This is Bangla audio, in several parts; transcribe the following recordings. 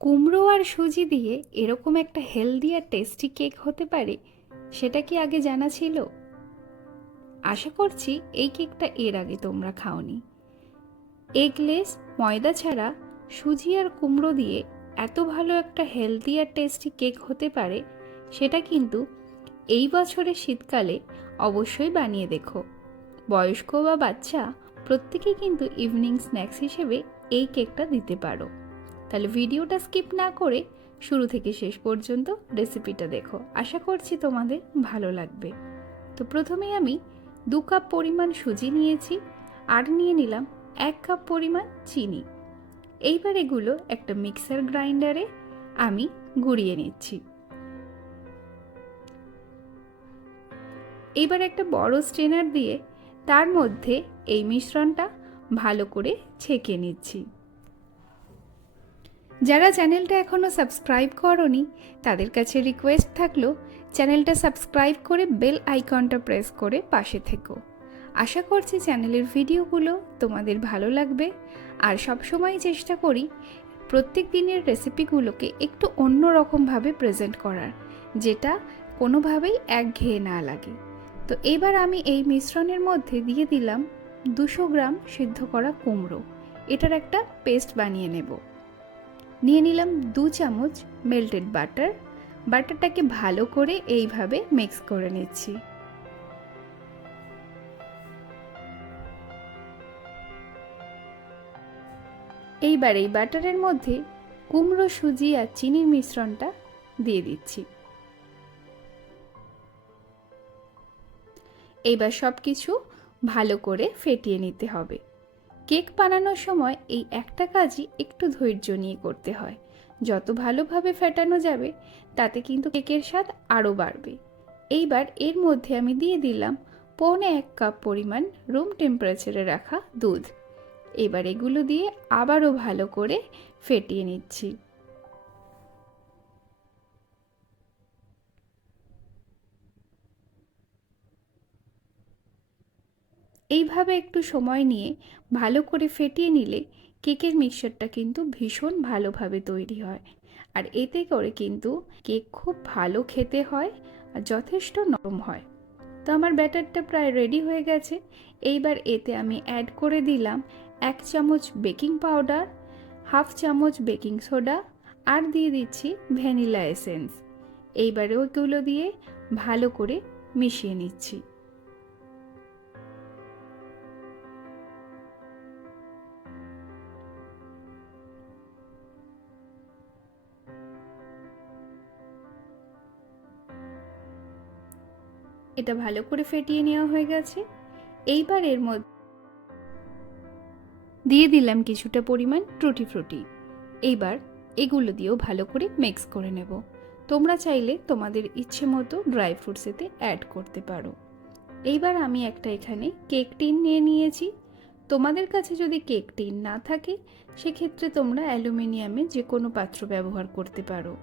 কুমড়ো আর সুজি দিয়ে এরকম একটা হেলদি আর টেস্টি কেক হতে পারে, সেটা কি আগে জানা ছিল? আশা করছি এই কেকটা এর আগে তোমরা খাওনি। এগলেস, ময়দা ছাড়া সুজি আর কুমড়ো দিয়ে এত ভালো একটা হেলদি আর টেস্টি কেক হতে পারে, সেটা কিন্তু এই বছরের শীতকালে অবশ্যই বানিয়ে দেখো। বয়স্ক বা বাচ্চা প্রত্যেকেই কিন্তু ইভিনিং স্ন্যাক্স হিসেবে এই কেকটা দিতে পারো। তাহলে ভিডিওটা স্কিপ না করে শুরু থেকে শেষ পর্যন্ত রেসিপিটা দেখো, আশা করছি তোমাদের ভালো লাগবে। তো প্রথমেই আমি 2 কাপ পরিমাণ সুজি নিয়েছি আর নিয়ে নিলাম 1 কাপ পরিমাণ চিনি। এইবার এগুলো একটা মিক্সার গ্রাইন্ডারে আমি গুঁড়িয়ে নিচ্ছি। এইবার একটা বড় স্ট্রেনার দিয়ে তার মধ্যে এই মিশ্রণটা ভালো করে ছেঁকে নিচ্ছি। যারা চ্যানেলটা এখনও সাবস্ক্রাইব করোনি তাদের কাছে রিকোয়েস্ট থাকলো চ্যানেলটা সাবস্ক্রাইব করে বেল আইকনটা প্রেস করে পাশে থেকো। আশা করছি চ্যানেলের ভিডিওগুলো তোমাদের ভালো লাগবে, আর সবসময় চেষ্টা করি প্রত্যেক দিনের রেসিপিগুলোকে একটু অন্য রকমভাবে প্রেজেন্ট করার, যেটা কোনোভাবেই একঘেয়ে না লাগে। তো এবার আমি এই মিশ্রণের মধ্যে দিয়ে দিলাম 200 গ্রাম সিদ্ধ করা কুমড়ো। এটার একটা পেস্ট বানিয়ে নেব। নিয়ে নিলাম 2 চামচ মেল্টেড বাটার। বাটারটাকে ভালো করে এইভাবে মিক্স করে নিচ্ছি। এইবার এই বাটারের মধ্যে কুমড়ো, সুজি আর চিনির মিশ্রণটা দিয়ে দিচ্ছি। এইবার সব কিছু ভালো করে ফেটিয়ে নিতে হবে। কেক বানানোর সময় এই একটা কাজই একটু ধৈর্য নিয়ে করতে হয়। যত ভালোভাবে ফেটানো যাবে তাতে কিন্তু কেকের স্বাদ আরও বাড়বে। এইবার এর মধ্যে আমি দিয়ে দিলাম 1.25 কাপ পরিমাণ রুম টেম্পারেচারে রাখা দুধ। এবার এগুলো দিয়ে আবারও ভালো করে ফেটিয়ে নিচ্ছি। এইভাবে একটু সময় নিয়ে ভালো করে ফেটিয়ে নিলে কেকের মিক্সচারটা কিন্তু ভীষণ ভালোভাবে তৈরি হয়, আর এতে করে কিন্তু কেক খুব ভালো খেতে হয় আর যথেষ্ট নরম হয়। তো আমার ব্যাটারটা প্রায় রেডি হয়ে গেছে। এইবার এতে আমি অ্যাড করে দিলাম 1 চামচ বেকিং পাউডার, 1/2 চামচ বেকিং সোডা আর দিয়ে দিচ্ছি ভ্যানিলা এসেন্স। এইবারে ওইগুলো দিয়ে ভালো করে মিশিয়ে নিচ্ছি। এটা ভালো করে ফেটিয়ে নেওয়া হয়ে গেছে। এইবার এর মধ্যে দিয়ে দিলাম কিছুটা পরিমাণ টুটি ফ্রুটি। এইবার এগুলো দিয়েও ভালো করে মিক্স করে নেব। তোমরা চাইলে তোমাদের ইচ্ছে মতো ড্রাই ফ্রুটস এতে অ্যাড করতে পারো। এইবার আমি একটা এখানে কেক টিন নিয়ে নিয়েছি। তোমাদের কাছে যদি কেক টিন না থাকে সেক্ষেত্রে তোমরা অ্যালুমিনিয়ামে যে কোনো পাত্র ব্যবহার করতে পারো।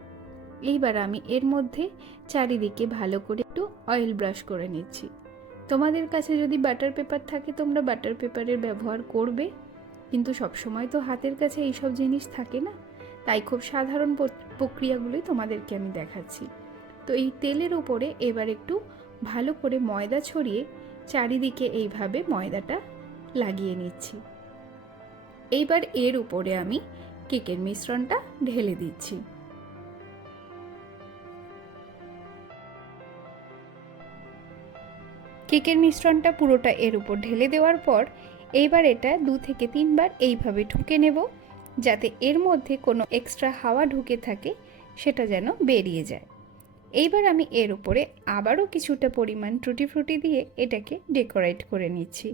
এইবার আমি এর মধ্যে চারিদিকে ভালো করে একটু অয়েল ব্রাশ করে নিচ্ছি। তোমাদের কাছে যদি বাটার পেপার থাকে তোমরা বাটার পেপারের ব্যবহার করবে, কিন্তু সবসময় তো হাতের কাছে এইসব জিনিস থাকে না, তাই খুব সাধারণ প্রক্রিয়াগুলোই তোমাদেরকে আমি দেখাচ্ছি। তো এই তেলের উপরে এবার একটু ভালো করে ময়দা ছড়িয়ে চারিদিকে এইভাবে ময়দাটা লাগিয়ে নিচ্ছি। এইবার এর উপরে আমি কেকের মিশ্রণটা ঢেলে দিচ্ছি। কেকের মিশ্রণটা পুরোটা এর উপর ঢেলে দেওয়ার পর এইবার এটা 2 থেকে 3 বার এইভাবে ঠুকে নেব, যাতে এর মধ্যে কোনো এক্সট্রা হাওয়া ঢুকে থাকে সেটা যেন বেরিয়ে যায়। এইবার আমি এর উপরে আবারও কিছুটা পরিমাণ টুটি ফ্রুটি দিয়ে এটাকে ডেকোরেট করে নিচ্ছি।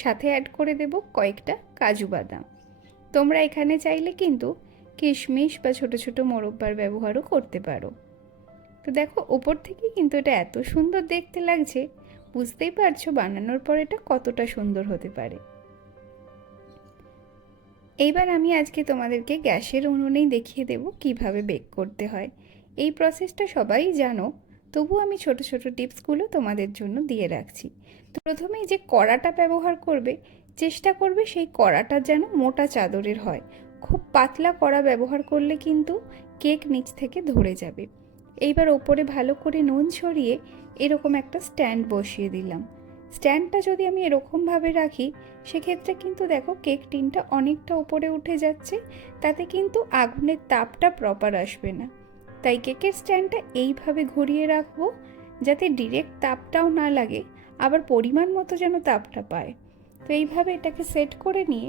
সাথে অ্যাড করে দেব কয়েকটা কাজু বাদাম। তোমরা এখানে চাইলে কিন্তু কিশমিশ বা ছোট ছোট মোরব্বার ব্যবহারও করতে পারো। তো দেখো ওপর থেকে কিন্তু এটা এত সুন্দর দেখতে লাগছে, বুঝতেই পারছো বানানোর পর এটা কতটা সুন্দর হতে পারে। এইবার আমি আজকে তোমাদেরকে গ্যাসের উনুনেই দেখিয়ে দেব কিভাবে বেক করতে হয়। এই প্রসেসটা সবাই জানো, তবু আমি ছোট ছোট টিপসগুলো তোমাদের জন্য দিয়ে রাখছি। তো প্রথমেই যে কড়াটা ব্যবহার করবে চেষ্টা করবে সেই কড়াটা যেন মোটা চাদরের হয়, খুব পাতলা কড়া ব্যবহার করলে কিন্তু কেক নিচ থেকে ধরে যাবে। এইবার ওপরে ভালো করে নুন ছড়িয়ে এরকম একটা স্ট্যান্ড বসিয়ে দিলাম। স্ট্যান্ডটা যদি আমি এরকমভাবে রাখি সেক্ষেত্রে কিন্তু দেখো কেক টিনটা অনেকটা উপরে উঠে যাচ্ছে, তাতে কিন্তু আগুনের তাপটা প্রপার আসবে না। তাই কেকের স্ট্যান্ডটা এইভাবে ঘুরিয়ে রাখবো যাতে ডিরেক্ট তাপটাও না লাগে, আবার পরিমাণ মতো যেন তাপটা পায়। তো এইভাবে এটাকে সেট করে নিয়ে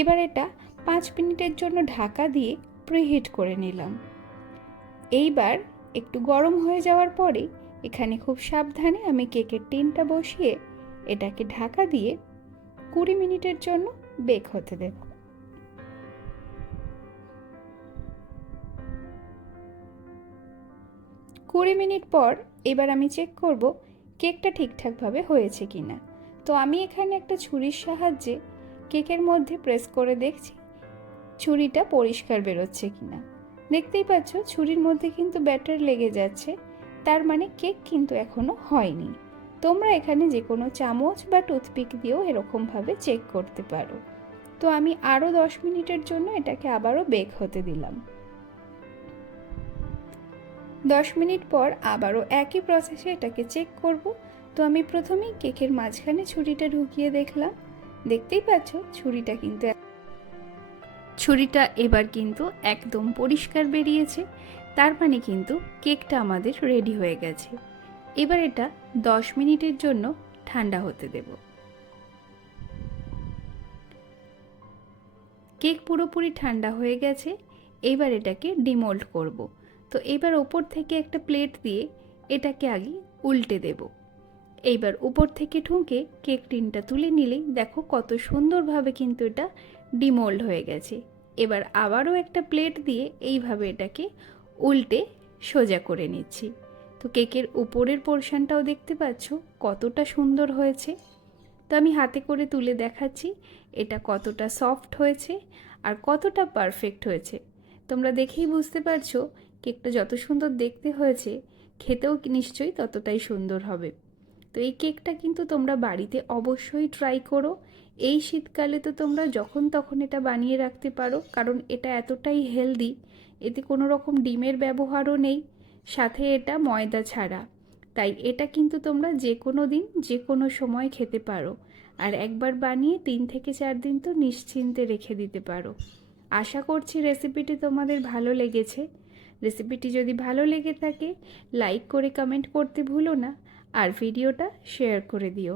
এবার এটা 5 মিনিটের জন্য ঢাকা দিয়ে প্রিহিট করে নিলাম। এইবার একটু গরম হয়ে যাওয়ার পরে এখানে খুব সাবধানে আমি কেকের টিনটা বসিয়ে এটাকে ঢাকা দিয়ে 20 মিনিটের জন্য বেক হতে দেব। 20 মিনিট পর এবার আমি চেক করব কেকটা ঠিকঠাকভাবে হয়েছে কিনা। তো আমি এখানে একটা ছুরির সাহায্যে কেকের মধ্যে প্রেস করে দেখছি ছুরিটা পরিষ্কার বেরোচ্ছে কিনা। দেখতেই পাচ্ছ ছুরির মধ্যে কিন্তু ব্যাটার লেগে যাচ্ছে, তার মানে কেক কিন্তু এখনো হয়নি। তোমরা এখানে যে কোনো চামচ বা টুথপিক দিয়েও এরকমভাবে চেক করতে পারো। তো আমি আরও 10 মিনিটের জন্য এটাকে আবারও বেক হতে দিলাম। 10 মিনিট পর আবারও একই প্রসেসে এটাকে চেক করব। তো আমি প্রথমেই কেকের মাঝখানে ছুরিটা ঢুকিয়ে দেখলাম। দেখতেই পাচ্ছ ছুরিটা এবার কিন্তু একদম পরিষ্কার বেরিয়েছে, তার মানে কিন্তু কেকটা আমাদের রেডি হয়ে গেছে। এবার এটা 10 মিনিটের জন্য ঠান্ডা হতে দেব। কেক পুরোপুরি ঠান্ডা হয়ে গেছে, এবার এটাকে ডিমোল্ড করব। তো এবার ওপর থেকে একটা প্লেট দিয়ে এটাকে আগে উল্টে দেব। এইবার উপর থেকে ঠুকে কেক টিনটা তুলে নিলেই দেখো কত সুন্দরভাবে কিন্তু এটা ডিমোল্ড হয়ে গেছে। এবার আবারও একটা প্লেট দিয়ে এইভাবে এটাকে উল্টে সোজা করে নিচ্ছি। তো কেকের উপরের পোর্শনটাও দেখতে পাচ্ছ কতটা সুন্দর হয়েছে। তো আমি হাতে করে তুলে দেখাচ্ছি এটা কতটা সফট হয়েছে আর কতটা পারফেক্ট হয়েছে। তোমরা দেখেই বুঝতে পারছো কেকটা যত সুন্দর দেখতে হয়েছে খেতেও নিশ্চয়ই ততটাই সুন্দর হবে। তো এই কেকটা কিন্তু তোমরা বাড়িতে অবশ্যই ট্রাই করো। এই শীতকালে তো তোমরা যখন তখন এটা বানিয়ে রাখতে পারো, কারণ এটা এতটাই হেলদি, এতে কোনো রকম ডিমের ব্যবহারও নেই, সাথে এটা ময়দা ছাড়া। তাই এটা কিন্তু তোমরা যে কোনো দিন যে কোনো সময় খেতে পারো, আর একবার বানিয়ে 3 থেকে 4 দিন তো নিশ্চিন্তে রেখে দিতে পারো। আশা করছি রেসিপিটি তোমাদের ভালো লেগেছে। রেসিপিটি যদি ভালো লেগে থাকে লাইক করে কমেন্ট করতে ভুলো না, আর ভিডিওটা শেয়ার করে দিও।